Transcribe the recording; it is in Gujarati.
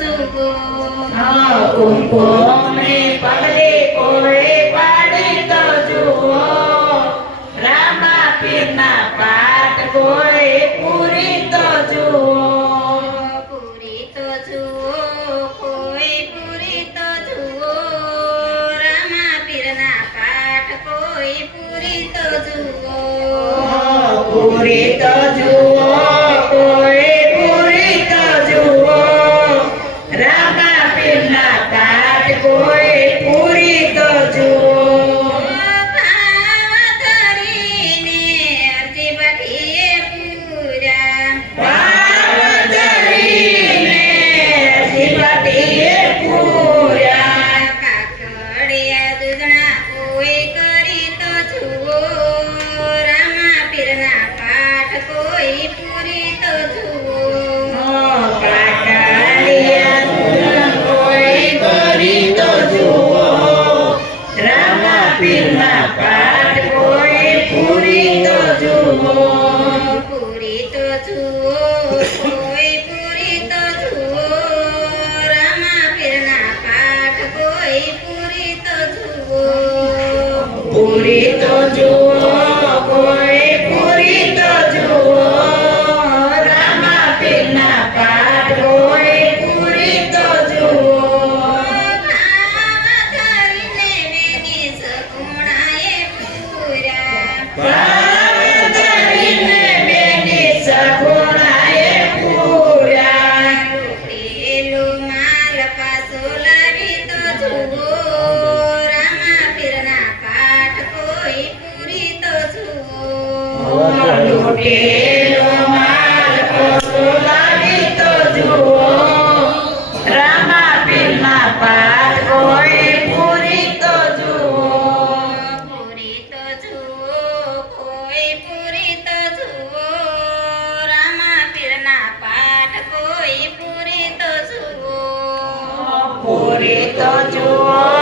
જુઓ કુમકુમની પગલી કોઈ પાડી તો જુઓ રામા પીરના પાઠ કોઈ પૂરી તો જુઓ પૂરી તો જુઓ કોઈ પૂરી તો જુઓ રામા પીરના પાઠ કોઈ પૂરી તો જુઓ પૂરી તો જુઓ કોઈ પૂરી તો જુઓ રામા પીરના પાઠ કોઈ પૂરી તો જુઓ ભાવ ધરીને અરજી બઠીએ પૂરા ભાવ ધરીને શિવતીએ પૂર્યા કાકડિયા દૂધણા કોઈ કરી તો જુઓ રામા પીરના પાઠ કોઈ પૂરી તો જુઓ કાકડિયા દૂધણ કોઈ કરી તો જુઓ રામા પીરના પાઠ કોઈ પૂરી તો જુઓ પૂરી તો જુઓ કોઈ પૂરી તો જુઓ રામા પીરના પાઠ કોઈ પૂરી તો જુઓ પૂરી તો જુઓ કોઈ પૂરી તો જુઓ રામા પીરના પાઠ કોઈ પૂરી તો જુઓ ભાવ ધરીને બેની સગુણાએ પૂરા ભાવ ધરીને બેની સગુણાએ પૂર્યા લૂંટેલો માલ પાછો લાવી તો જુઓ રામા પીરના પાઠ કોઈ પૂરી તો જુઓ લૂંટેલો માલ પાછો લાવી તો જુઓ રામા પીરના પાઠ કોઈ પૂરી તો જુઓ પૂરી તો જુઓ કોઈ પૂરી તો જુઓ રામા પીરના પાઠ કોઈ પૂરી તો જુઓ પૂરી તો જુઓ